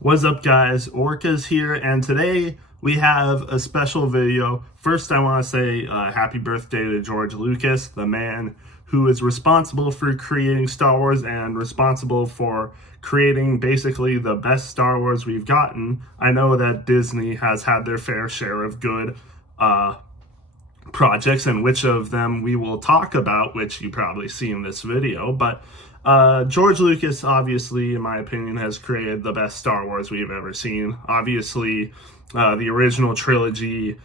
What's up, guys? Orca's here, and today we have a special video. First, I want to say happy birthday to George Lucas, the man who is responsible for creating Star Wars and responsible for creating basically the best Star Wars we've gotten. I know that Disney has had their fair share of good projects, and which of them we will talk about, which you probably see in this video, but George Lucas, obviously, in my opinion, has created the best Star Wars we've ever seen. Obviously, the original trilogy,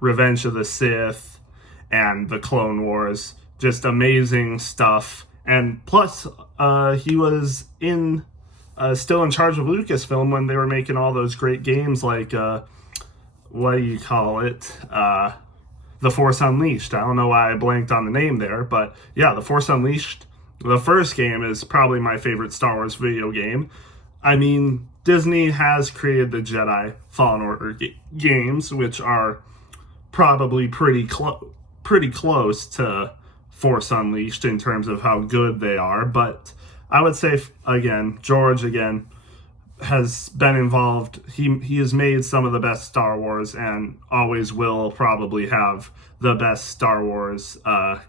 Revenge of the Sith, and the Clone Wars, just amazing stuff. And plus, he was still in charge of Lucasfilm when they were making all those great games like, what do you call it? The Force Unleashed. I don't know why I blanked on the name there, but yeah, The Force Unleashed. The first game is probably my favorite Star Wars video game. I mean, Disney has created the Jedi Fallen Order games, which are probably pretty close to Force Unleashed in terms of how good they are. But I would say, George has been involved. He has made some of the best Star Wars and always will probably have the best Star Wars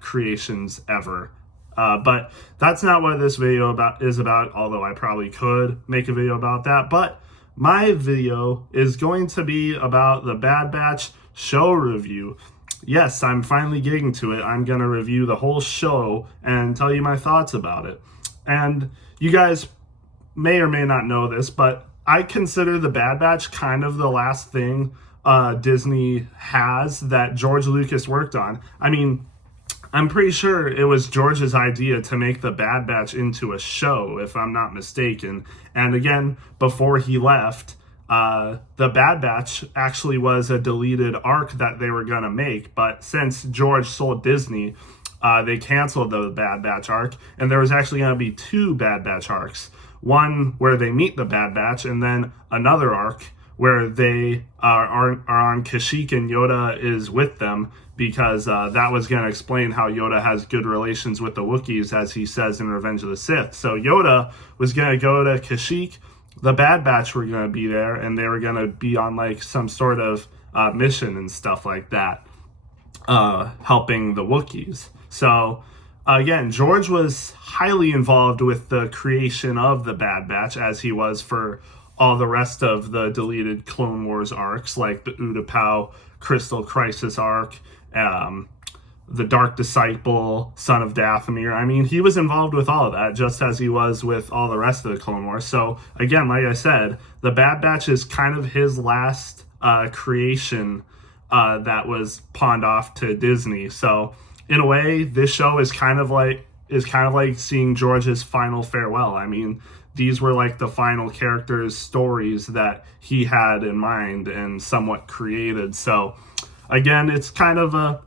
creations ever. But that's not what this video is about, although I probably could make a video about that. But my video is going to be about the Bad Batch show review. Yes, I'm finally getting to it. I'm going to review the whole show and tell you my thoughts about it. And you guys may or may not know this, but I consider the Bad Batch kind of the last thing Disney has that George Lucas worked on. I mean, I'm pretty sure it was George's idea to make the Bad Batch into a show, if I'm not mistaken. And again, before he left, the Bad Batch actually was a deleted arc that they were going to make. But since George sold Disney, they canceled the Bad Batch arc. And there was actually going to be two Bad Batch arcs. One where they meet the Bad Batch, and then another arc where they are on Kashyyyk and Yoda is with them, because that was going to explain how Yoda has good relations with the Wookiees, as he says in Revenge of the Sith. So Yoda was going to go to Kashyyyk, the Bad Batch were going to be there, and they were going to be on like some sort of mission and stuff like that, helping the Wookiees. So again, George was highly involved with the creation of the Bad Batch, as he was for all the rest of the deleted Clone Wars arcs, like the Utapau Crystal Crisis arc, the Dark Disciple, Son of Dathomir. I mean, he was involved with all of that, just as he was with all the rest of the Clone Wars. So again, like I said, the Bad Batch is kind of his last creation that was pawned off to Disney. So in a way, this show is kind of like seeing George's final farewell. I mean, these were like the final characters' stories that he had in mind and somewhat created. So again, it's kind of a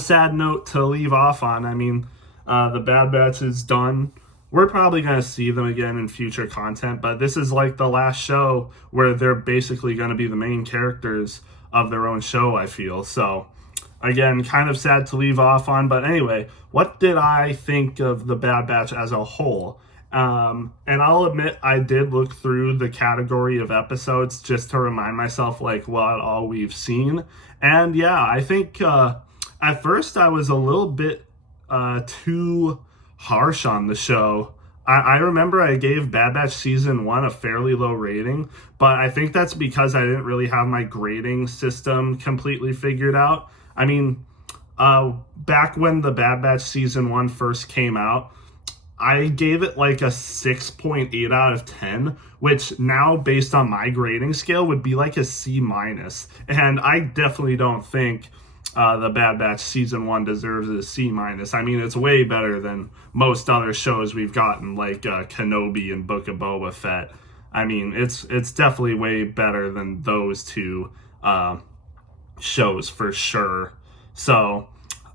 sad note to leave off on. I mean, the Bad Batch is done. We're probably going to see them again in future content, but this is like the last show where they're basically going to be the main characters of their own show, I feel. So again, kind of sad to leave off on. But anyway, what did I think of the Bad Batch as a whole? And I'll admit, I did look through the category of episodes just to remind myself like what all we've seen. And yeah, I think at first I was a little bit too harsh on the show. I remember I gave Bad Batch Season 1 a fairly low rating, but I think that's because I didn't really have my grading system completely figured out. I mean, back when the Bad Batch Season 1 first came out, I gave it like a 6.8 out of 10, which now, based on my grading scale, would be like a C-. And I definitely don't think the Bad Batch Season 1 deserves a C-. I mean, it's way better than most other shows we've gotten, like Kenobi and Book of Boba Fett. I mean, it's definitely way better than those two shows for sure. So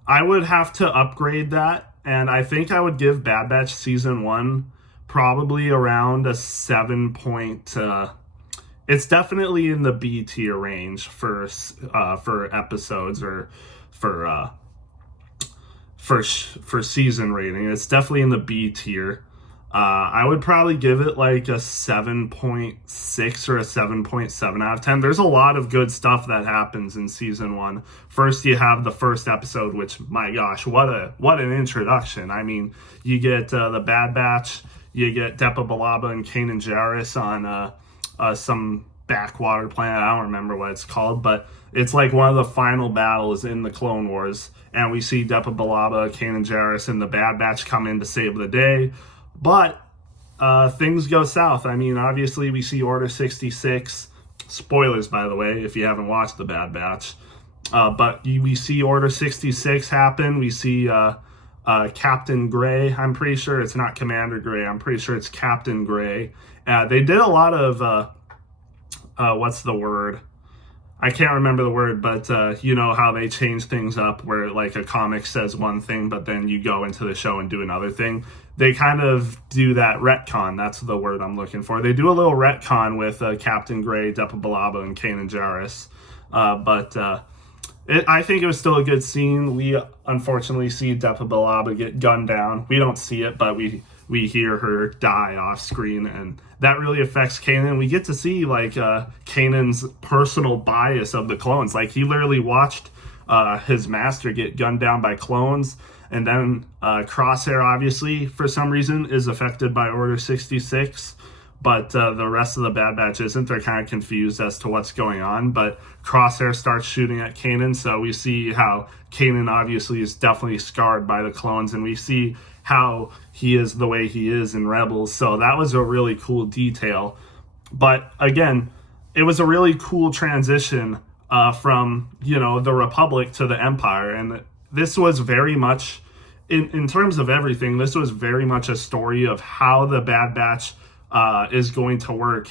I would have to upgrade that. And I think I would give Bad Batch Season 1 probably around a 7 point. It's definitely in the B tier range for episodes or for season rating. It's definitely in the B tier. I would probably give it like a 7.6 or a 7.7 out of 10. There's a lot of good stuff that happens in season one. First, you have the first episode, which, my gosh, what an introduction. I mean, you get the Bad Batch, you get Depa Billaba and Kanan Jarrus on some backwater planet. I don't remember what it's called, but it's like one of the final battles in the Clone Wars, and we see Depa Billaba, Kanan Jarrus, and the Bad Batch come in to save the day. But things go south. I mean, obviously, we see Order 66. Spoilers, by the way, if you haven't watched The Bad Batch. But we see Order 66 happen. We see Captain Gray. I'm pretty sure it's not Commander Gray. I'm pretty sure it's Captain Gray. They did a lot of, what's the word? I can't remember the word, but you know how they change things up where like a comic says one thing, but then you go into the show and do another thing. They kind of do that retcon. That's the word I'm looking for. They do a little retcon with Captain Gray, Depa Billaba, and Kanan Jarrus. I think it was still a good scene. We unfortunately see Depa Billaba get gunned down. We don't see it, but we hear her die off screen, and that really affects Kanan. We get to see like Kanan's personal bias of the clones. Like he literally watched his master get gunned down by clones, and then Crosshair obviously for some reason is affected by Order 66, but the rest of the Bad Batch isn't. They're kind of confused as to what's going on, but Crosshair starts shooting at Kanan, so we see how Kanan obviously is definitely scarred by the clones, and we see how he is the way he is in Rebels. So that was a really cool detail. But again, it was a really cool transition from, you know, the Republic to the Empire. And this was very much, in terms of everything, this was very much a story of how the Bad Batch is going to work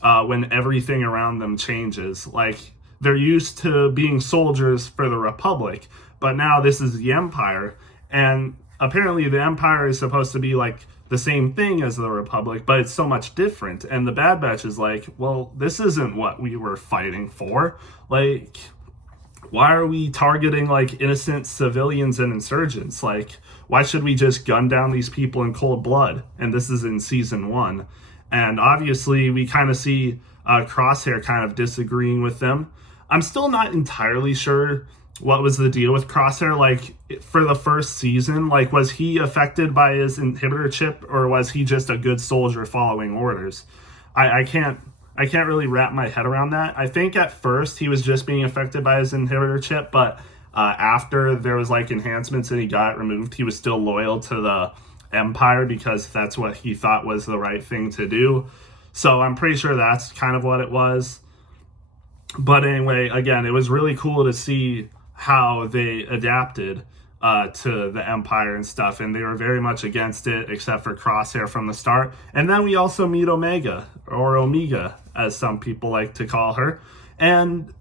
when everything around them changes. Like, they're used to being soldiers for the Republic, but now this is the Empire. And apparently the Empire is supposed to be like the same thing as the Republic, but it's so much different. And the Bad Batch is like, well, this isn't what we were fighting for. Like, why are we targeting like innocent civilians and insurgents? Like, why should we just gun down these people in cold blood? And this is in season one. And obviously we kind of see Crosshair kind of disagreeing with them. I'm still not entirely sure what was the deal with Crosshair. Like, for the first season, like, was he affected by his inhibitor chip, or was he just a good soldier following orders? I can't really wrap my head around that. I think at first he was just being affected by his inhibitor chip, but after there was like enhancements and he got it removed, he was still loyal to the Empire because that's what he thought was the right thing to do. So I'm pretty sure that's kind of what it was. But anyway, again, it was really cool to see how they adapted to the Empire and stuff, and they were very much against it, except for Crosshair from the start. And then we also meet Omega, or Omega, as some people like to call her. And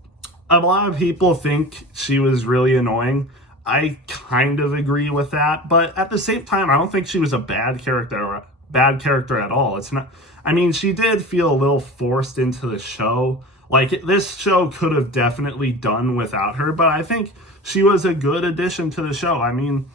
a lot of people think she was really annoying. I kind of agree with that, but at the same time, I don't think she was a bad character at all. It's not. I mean, she did feel a little forced into the show. Like, this show could have definitely done without her, but I think she was a good addition to the show. I mean,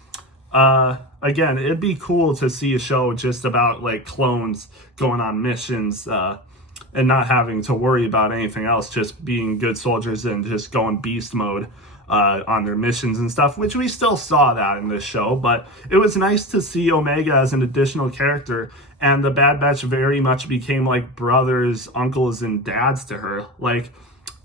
again, it'd be cool to see a show just about, like, clones going on missions and not having to worry about anything else, just being good soldiers and just going beast mode on their missions and stuff, which we still saw that in this show. But it was nice to see Omega as an additional character, and the Bad Batch very much became like brothers, uncles, and dads to her. Like,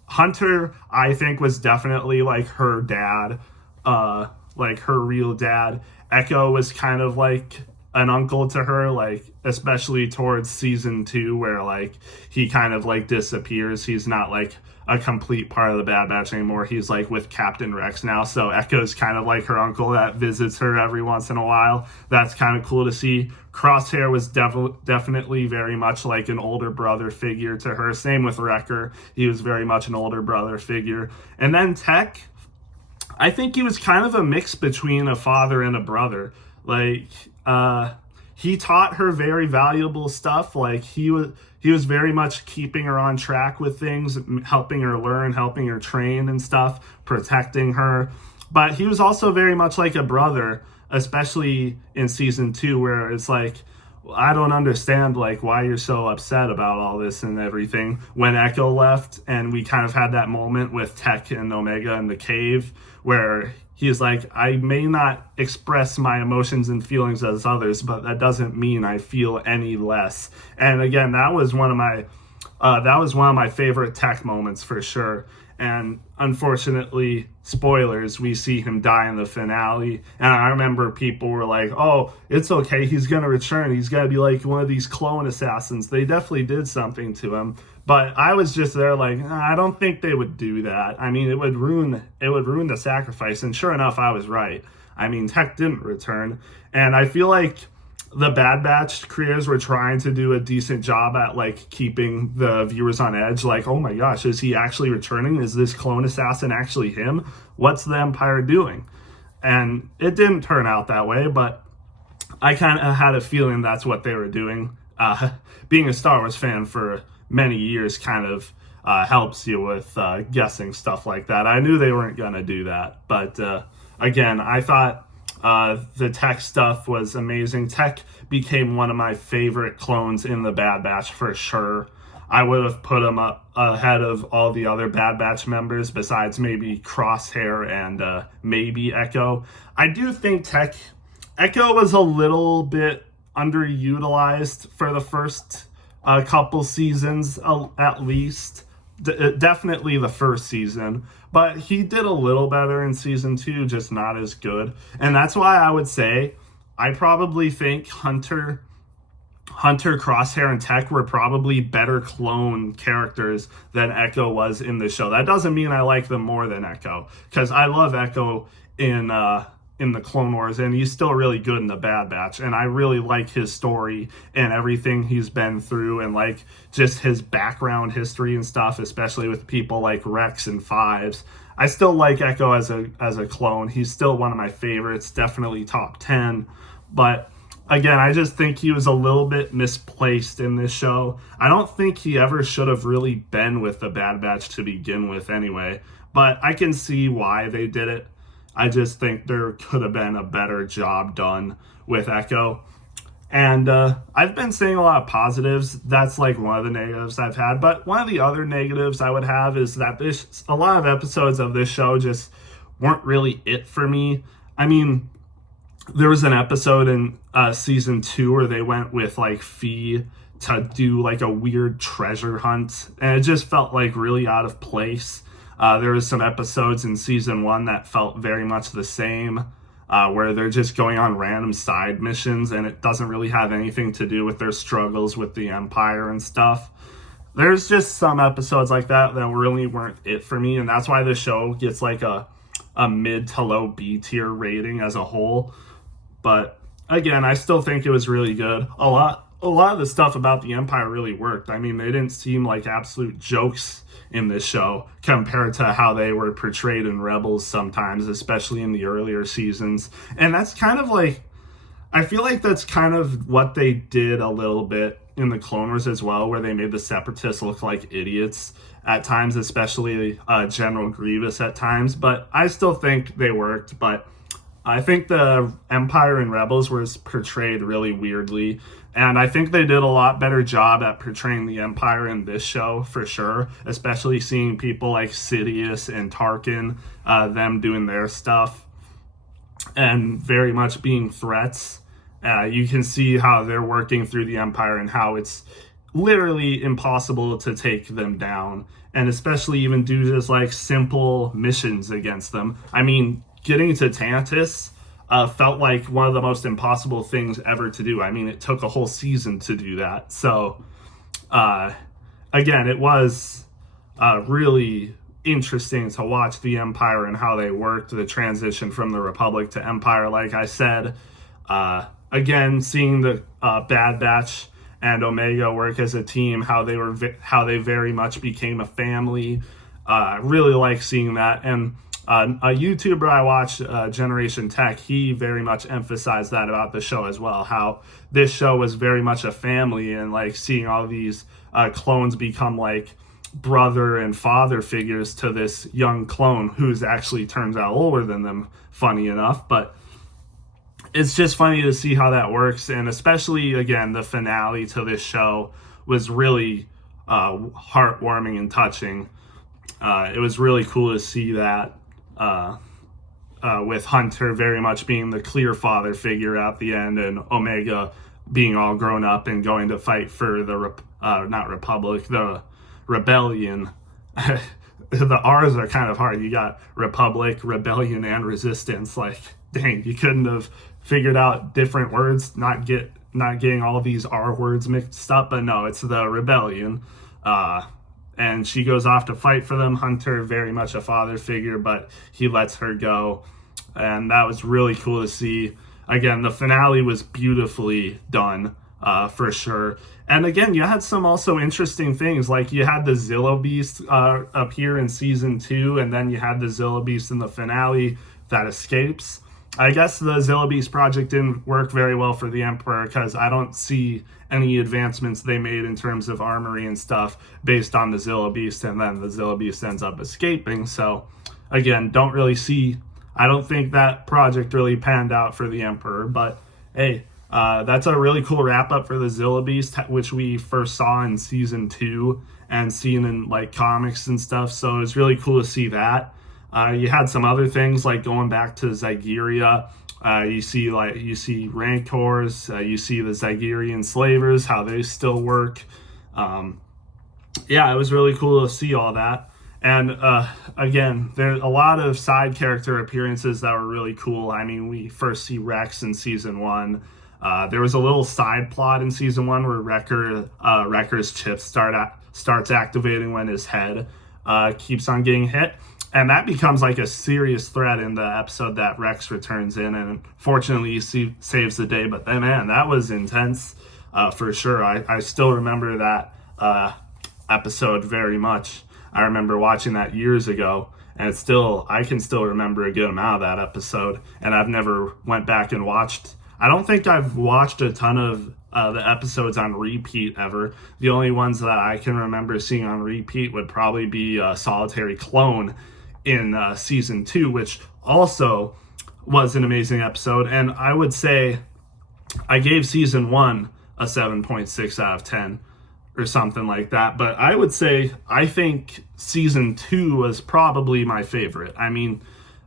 Hunter, I think, was definitely like her dad, like her real dad. Echo was kind of like an uncle to her, like especially towards season 2, where like he kind of like disappears. He's not like a complete part of the Bad Batch anymore. He's like with Captain Rex now, so Echo's kind of like her uncle that visits her every once in a while. That's kind of cool to see. Crosshair was definitely very much like an older brother figure to her. Same with Wrecker. He was very much an older brother figure. And then Tech, I think he was kind of a mix between a father and a brother. Like, he taught her very valuable stuff. Like, he was very much keeping her on track with things, helping her learn, helping her train and stuff, protecting her. But he was also very much like a brother, especially in season 2, where it's like, I don't understand like why you're so upset about all this and everything. When Echo left and we kind of had that moment with Tech and Omega in the cave where he's like, I may not express my emotions and feelings as others, but that doesn't mean I feel any less. And again, that was one of my favorite Tech moments for sure. And unfortunately, spoilers, we see him die in the finale. And I remember people were like, oh, it's okay, he's going to return. He's got to be like one of these clone assassins. They definitely did something to him. But I was just there like, I don't think they would do that. I mean, it would ruin the sacrifice. And sure enough, I was right. I mean, Tech didn't return. And I feel like the Bad Batch creators were trying to do a decent job at like keeping the viewers on edge. Like, oh my gosh, is he actually returning? Is this clone assassin actually him? What's the Empire doing? And it didn't turn out that way, but I kind of had a feeling that's what they were doing. Being a Star Wars fan for many years kind of helps you with guessing stuff like that. I knew they weren't going to do that, but again, I thought the Tech stuff was amazing. Tech became one of my favorite clones in the Bad Batch for sure. I would have put him up ahead of all the other Bad Batch members besides maybe Crosshair and maybe Echo. I do think Echo was a little bit underutilized for the first couple seasons at least. Definitely the first season, but he did a little better in season 2, just not as good. And that's why I would say I probably think Hunter, Crosshair, and Tech were probably better clone characters than Echo was in the show. That doesn't mean I like them more than Echo, because I love Echo in the Clone Wars, and he's still really good in the Bad Batch, and I really like his story and everything he's been through, and like just his background history and stuff, especially with people like Rex and Fives. I still like Echo as a clone. He's still one of my favorites, definitely top 10, but again, I just think he was a little bit misplaced in this show. I don't think he ever should have really been with the Bad Batch to begin with anyway, but I can see why they did it. I just think there could have been a better job done with Echo. And I've been saying a lot of positives. That's like one of the negatives I've had. But one of the other negatives I would have is that a lot of episodes of this show just weren't really it for me. I mean, there was an episode in season 2 where they went with like Fee to do like a weird treasure hunt. And it just felt like really out of place. There was some episodes in season 1 that felt very much the same, where they're just going on random side missions and it doesn't really have anything to do with their struggles with the Empire and stuff. There's just some episodes like that really weren't it for me, and that's why the show gets like a mid to low B tier rating as a whole. But again, I still think it was really good. A lot of the stuff about the Empire really worked. I mean, they didn't seem like absolute jokes in this show compared to how they were portrayed in Rebels sometimes, especially in the earlier seasons. And that's kind of like, I feel like that's kind of what they did a little bit in the Clone Wars as well, where they made the Separatists look like idiots at times, especially General Grievous at times. But I still think they worked, but I think the Empire in Rebels was portrayed really weirdly, and I think they did a lot better job at portraying the Empire in this show, for sure, especially seeing people like Sidious and Tarkin, them doing their stuff, and very much being threats. You can see how they're working through the Empire and how it's literally impossible to take them down, and especially even do just like simple missions against them. I mean, getting to Tantus felt like one of the most impossible things ever to do. I mean, it took a whole season to do that. So, again, it was really interesting to watch the Empire and how they worked, the transition from the Republic to Empire, like I said. Again, seeing the Bad Batch and Omega work as a team, how they very much became a family. Really like seeing that. And a YouTuber I watched, Generation Tech, he very much emphasized that about the show as well, how this show was very much a family, and like seeing all these clones become like brother and father figures to this young clone who's actually turns out older than them, funny enough. But it's just funny to see how that works. And especially, again, the finale to this show was really heartwarming and touching. It was really cool to see that, with Hunter very much being the clear father figure at the end, and Omega being all grown up and going to fight for the not Republic, the Rebellion. The R's are kind of hard. You got Republic, Rebellion, and Resistance. Like, dang, you couldn't have figured out different words, not getting all these R words mixed up. But no, it's the Rebellion. And she goes off to fight for them. Hunter, very much a father figure, but he lets her go. And that was really cool to see. Again, the finale was beautifully done, for sure. And again, you had some also interesting things, like you had the Zillo Beast appear in season 2, and then you had the Zillo Beast in the finale that escapes. I guess the Zillo Beast project didn't work very well for the Emperor, because I don't see any advancements they made in terms of armory and stuff based on the Zillo Beast, and then the Zillo Beast ends up escaping. So again, I don't think that project really panned out for the Emperor. But hey, that's a really cool wrap up for the Zillo Beast, which we first saw in season 2 and seen in like comics and stuff. So it's really cool to see that. You had some other things like going back to Zygeria. You see Rancors. You see the Zygerian slavers, how they still work. Yeah, it was really cool to see all that. And again, there's a lot of side character appearances that were really cool. I mean, we first see Rex in season 1. There was a little side plot in season 1 where Wrecker's chip starts activating when his head keeps on getting hit. And that becomes like a serious threat in the episode that Rex returns in. And fortunately, he saves the day. But then, man, that was intense for sure. I still remember that episode very much. I remember watching that years ago, and I can still remember a good amount of that episode. And I've never went back and watched. I don't think I've watched a ton of the episodes on repeat ever. The only ones that I can remember seeing on repeat would probably be Solitary Clone in season 2, which also was an amazing episode. And I would say I gave season 1 a 7.6 out of 10 or something like that. But I would say I think season 2 was probably my favorite. I mean,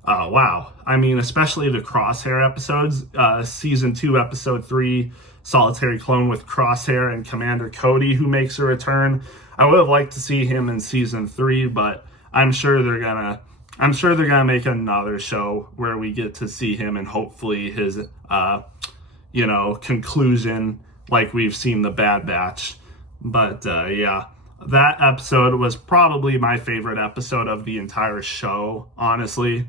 wow. I mean, especially the Crosshair episodes. Season 2, episode 3, Solitary Clone with Crosshair and Commander Cody, who makes a return. I would have liked to see him in season 3, but I'm sure they're gonna make another show where we get to see him and hopefully his conclusion, like we've seen the Bad Batch. But yeah, that episode was probably my favorite episode of the entire show, honestly.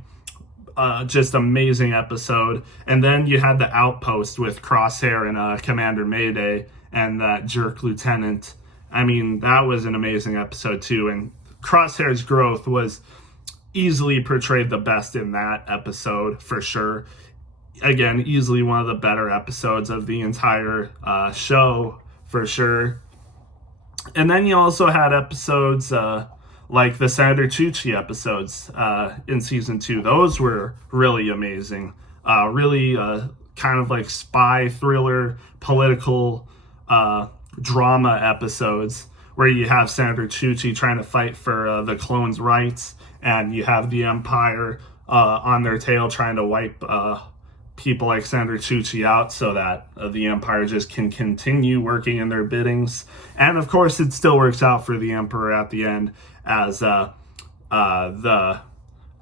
Just amazing episode. And then you had the Outpost with Crosshair and Commander Mayday and that jerk lieutenant. I mean, that was an amazing episode too. And Crosshair's growth was easily portrayed the best in that episode, for sure. Again, easily one of the better episodes of the entire show, for sure. And then you also had episodes like the Senator Chuchi episodes in season 2. Those were really amazing. Really kind of like spy thriller, political drama episodes where you have Senator Chuchi trying to fight for the clones' rights, and you have the Empire on their tail trying to wipe people like Senator Chuchi out so that the Empire just can continue working in their biddings. And of course, it still works out for the Emperor at the end as the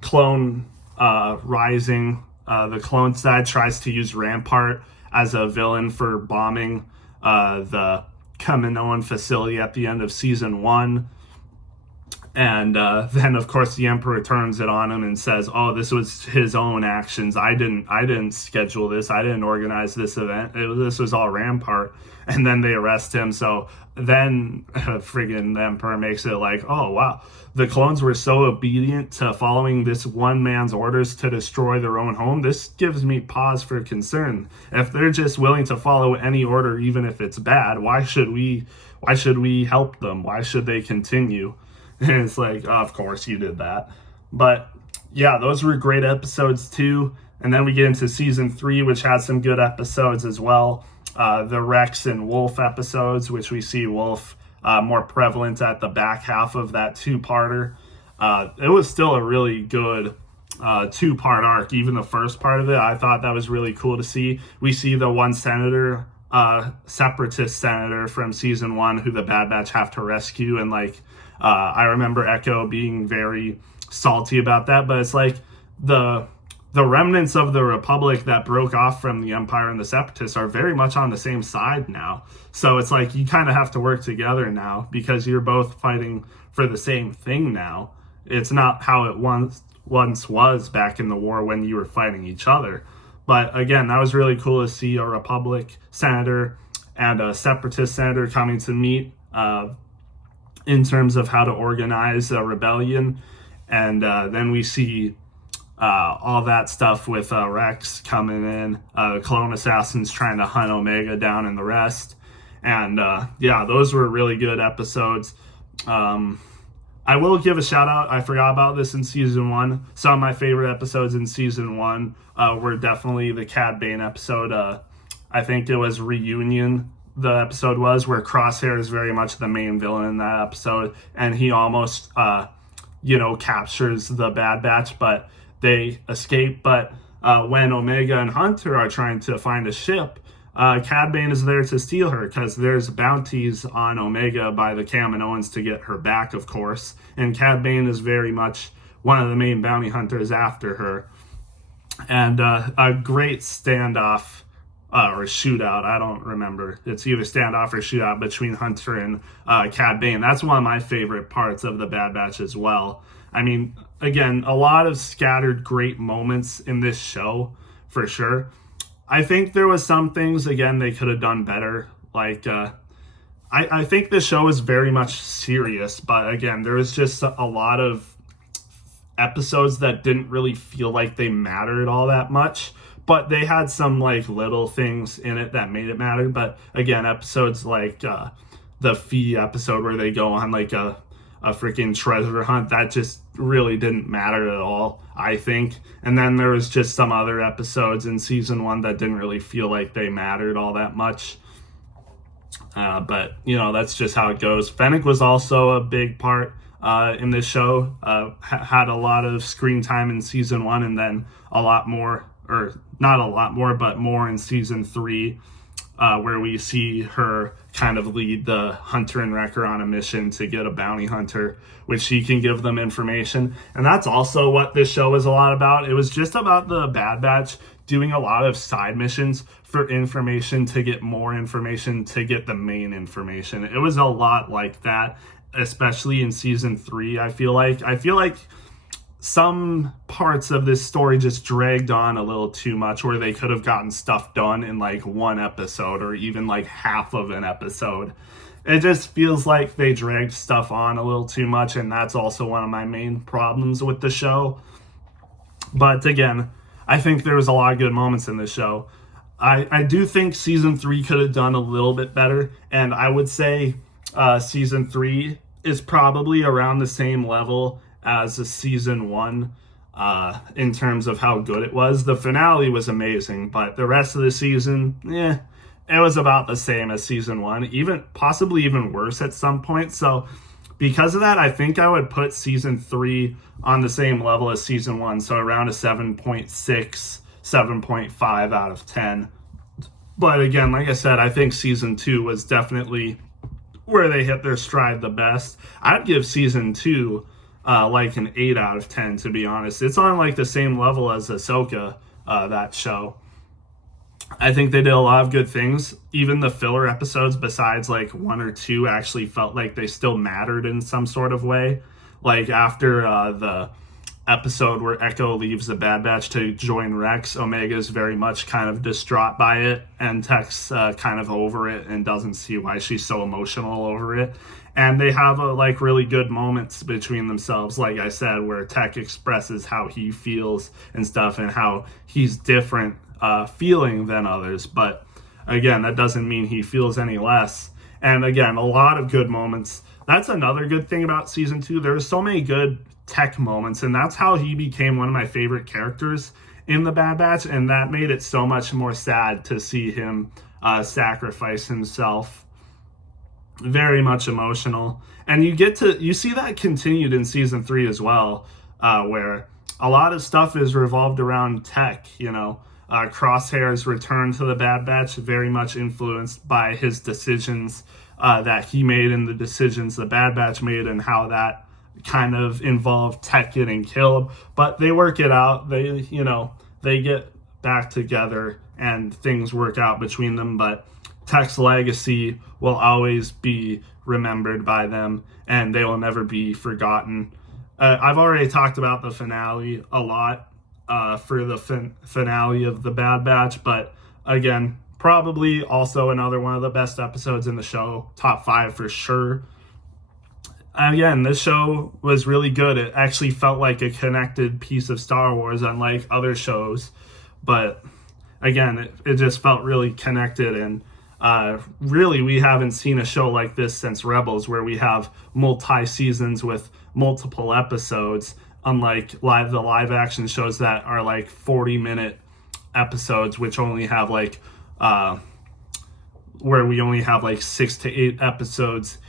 clone rising, the clone side tries to use Rampart as a villain for bombing the Kaminoan facility at the end of season 1. And then, of course, the Emperor turns it on him and says, "Oh, this was his own actions. I didn't schedule this. I didn't organize this event. This was all Rampart." And then they arrest him. So then, friggin' the Emperor makes it like, "Oh wow, the clones were so obedient to following this one man's orders to destroy their own home. This gives me pause for concern. If they're just willing to follow any order, even if it's bad, why should we help them? Why should they continue?" And it's like, oh, of course you did that. But yeah, those were great episodes too. And then we get into season 3, which has some good episodes as well. The Rex and Wolf episodes, which we see Wolf more prevalent at the back half of that two-parter. It was still a really good two-part arc. Even the first part of it, I thought that was really cool to see. We see the one senator, separatist senator from season 1, who the Bad Batch have to rescue, and I remember Echo being very salty about that. But it's like the remnants of the Republic that broke off from the Empire and the Separatists are very much on the same side now. So it's like you kind of have to work together now because you're both fighting for the same thing now. It's not how it once was back in the war when you were fighting each other. But again, that was really cool to see a Republic senator and a Separatist senator coming to meet in terms of how to organize a rebellion. And then we see all that stuff with Rex coming in, clone assassins trying to hunt Omega down and the rest. And yeah, those were really good episodes. I will give a shout out. I forgot about this in season 1. Some of my favorite episodes in season 1 were definitely the Cad Bane episode. I think it was Reunion, the episode was, where Crosshair is very much the main villain in that episode. And he almost, captures the Bad Batch, but they escape. But when Omega and Hunter are trying to find a ship, Cad Bane is there to steal her because there's bounties on Omega by the Kaminoans to get her back, of course. And Cad Bane is very much one of the main bounty hunters after her. And a great standoff or shootout, I don't remember. It's either standoff or shootout between Hunter and Cad Bane. That's one of my favorite parts of the Bad Batch as well. I mean, again, a lot of scattered great moments in this show, for sure. I think there was some things, again, they could have done better. I think the show is very much serious, but again, there was just a lot of episodes that didn't really feel like they mattered all that much. But they had some little things in it that made it matter. But again, episodes like the Fee episode where they go on a freaking treasure hunt, that just really didn't matter at all, I think. And then there was just some other episodes in season 1 that didn't really feel like they mattered all that much. But that's just how it goes. Fennec was also a big part in this show. Had a lot of screen time in season 1, and then a lot more, or not a lot more, but more in season 3, where we see her kind of lead the Hunter and Wrecker on a mission to get a bounty hunter, which she can give them information. And that's also what this show is a lot about. It was just about the Bad Batch doing a lot of side missions for information, to get more information, to get the main information. It was a lot like that, especially in season 3. I feel like some parts of this story just dragged on a little too much, where they could have gotten stuff done in one episode or even half of an episode. It just feels like they dragged stuff on a little too much, and that's also one of my main problems with the show. But again, I think there was a lot of good moments in this show. I do think season 3 could have done a little bit better, and I would say season 3 is probably around the same level as a season 1 in terms of how good it was. The finale was amazing, but the rest of the season, it was about the same as season 1, possibly even worse at some point. So because of that, I think I would put season 3 on the same level as season 1, so around a 7.6, 7.5 out of 10. But again, like I said, I think season 2 was definitely where they hit their stride the best. I'd give season 2 an 8 out of 10, to be honest. It's on the same level as Ahsoka, that show. I think they did a lot of good things. Even the filler episodes, besides 1 or 2, actually felt like they still mattered in some sort of way. After the episode where Echo leaves the Bad Batch to join Rex, Omega's very much kind of distraught by it, and Tech's kind of over it and doesn't see why she's so emotional over it. And they have really good moments between themselves, like I said, where Tech expresses how he feels and stuff, and how he's different feeling than others. But again, that doesn't mean he feels any less. And again, a lot of good moments. That's another good thing about season 2. There's so many good Tech moments, and that's how he became one of my favorite characters, in the Bad Batch, and that made it so much more sad to see him sacrifice himself. Very much emotional. And you see that continued in season 3 as well, where a lot of stuff is revolved around Tech. Crosshair's return to the Bad Batch, very much influenced by his decisions that he made and the decisions the Bad Batch made, and how that kind of involved Tech getting killed. But they work it out. They get back together and things work out between them. But Tech's legacy will always be remembered by them, and they will never be forgotten. I've already talked about the finale a lot for the finale of the Bad Batch, but again, probably also another one of the best episodes in the show, top 5 for sure. Again, this show was really good. It actually felt like a connected piece of Star Wars, unlike other shows, but again, it just felt really connected. And really, we haven't seen a show like this since Rebels, where we have multi-seasons with multiple episodes, unlike the live action shows that are like 40-minute episodes, which only have where we only have like 6 to 8 episodes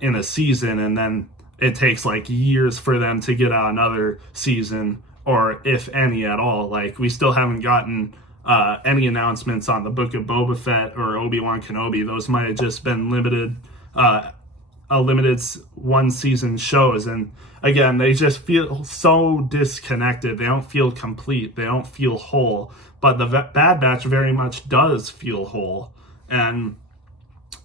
in a season, and then it takes like years for them to get out another season, or if any at all. Like, we still haven't gotten any announcements on the Book of Boba Fett or Obi-Wan Kenobi. Those might have just been limited one-season shows. And again, they just feel so disconnected. They don't feel complete. They don't feel whole. But the Bad Batch very much does feel whole. And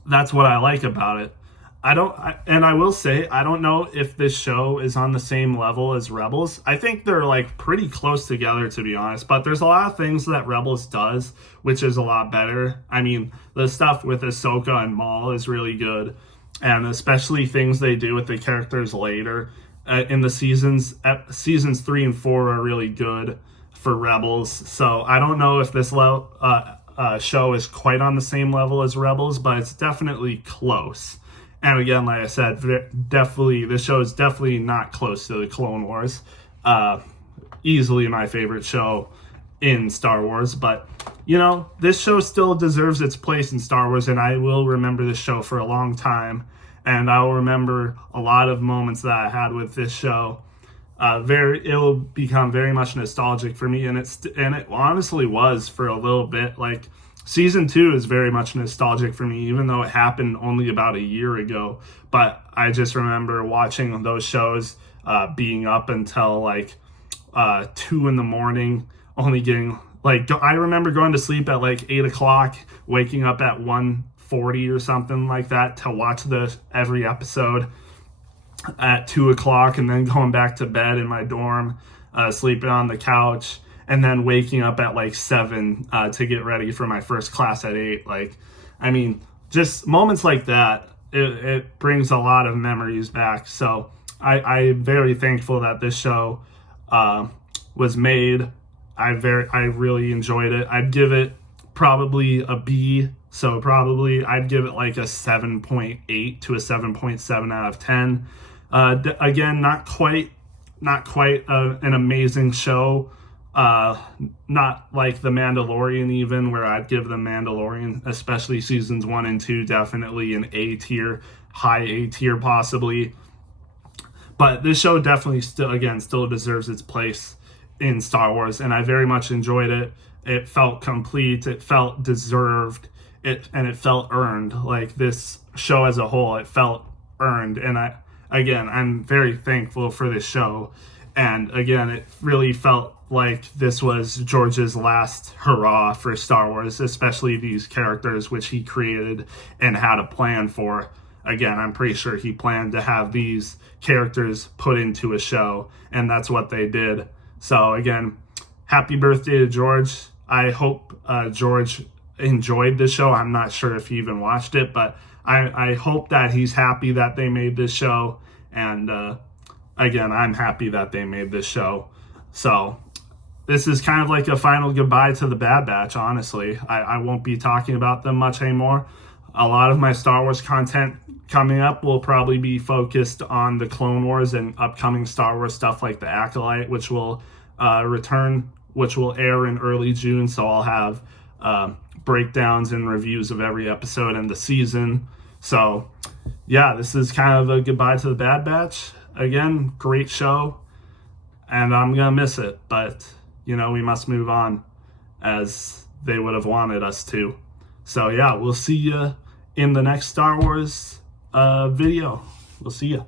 that's what I like about it. I will say, I don't know if this show is on the same level as Rebels. I think they're like pretty close together, to be honest, but there's a lot of things that Rebels does, which is a lot better. I mean, the stuff with Ahsoka and Maul is really good, and especially things they do with the characters later in the seasons 3 and 4 are really good for Rebels. So I don't know if this show is quite on the same level as Rebels, but it's definitely close. And again, like I said, this show is definitely not close to the Clone Wars. Easily my favorite show in Star Wars. But, this show still deserves its place in Star Wars, and I will remember this show for a long time. And I will remember a lot of moments that I had with this show. It will become very much nostalgic for me, and it honestly was for a little bit. Like, Season 2 is very much nostalgic for me, even though it happened only about a year ago. But I just remember watching those shows, being up until 2 in the morning, only getting I remember going to sleep at 8 o'clock, waking up at 1:40 or something like that to watch every episode at 2 o'clock, and then going back to bed in my dorm, sleeping on the couch, and then waking up at 7 to get ready for my first class at 8. Just moments like that, it brings a lot of memories back. So I'm very thankful that this show was made. I really enjoyed it. I'd give it probably a B. So probably I'd give it a 7.8 to a 7.7 out of 10. Again, not quite an amazing show. Not like The Mandalorian, even, where I'd give The Mandalorian, especially seasons 1 and 2, definitely an A tier, high A tier possibly. But this show definitely still deserves its place in Star Wars, and I very much enjoyed it. It felt complete, it felt deserved, and it felt earned. Like, this show as a whole, it felt earned, and I'm very thankful for this show. And again, it really felt like this was George's last hurrah for Star Wars, especially these characters which he created and had a plan for. Again, I'm pretty sure he planned to have these characters put into a show, and that's what they did. So again, happy birthday to George. I hope George enjoyed the show. I'm not sure if he even watched it, but I hope that he's happy that they made this show. And again, I'm happy that they made this show. So this is kind of like a final goodbye to the Bad Batch, honestly. I won't be talking about them much anymore. A lot of my Star Wars content coming up will probably be focused on the Clone Wars and upcoming Star Wars stuff like the Acolyte, which will return which will air in early June. So I'll have breakdowns and reviews of every episode in the season. So yeah, this is kind of a goodbye to the Bad Batch. Again, great show, and I'm gonna miss it, but you know, we must move on as they would have wanted us to. So yeah, we'll see you in the next Star Wars video. We'll see you.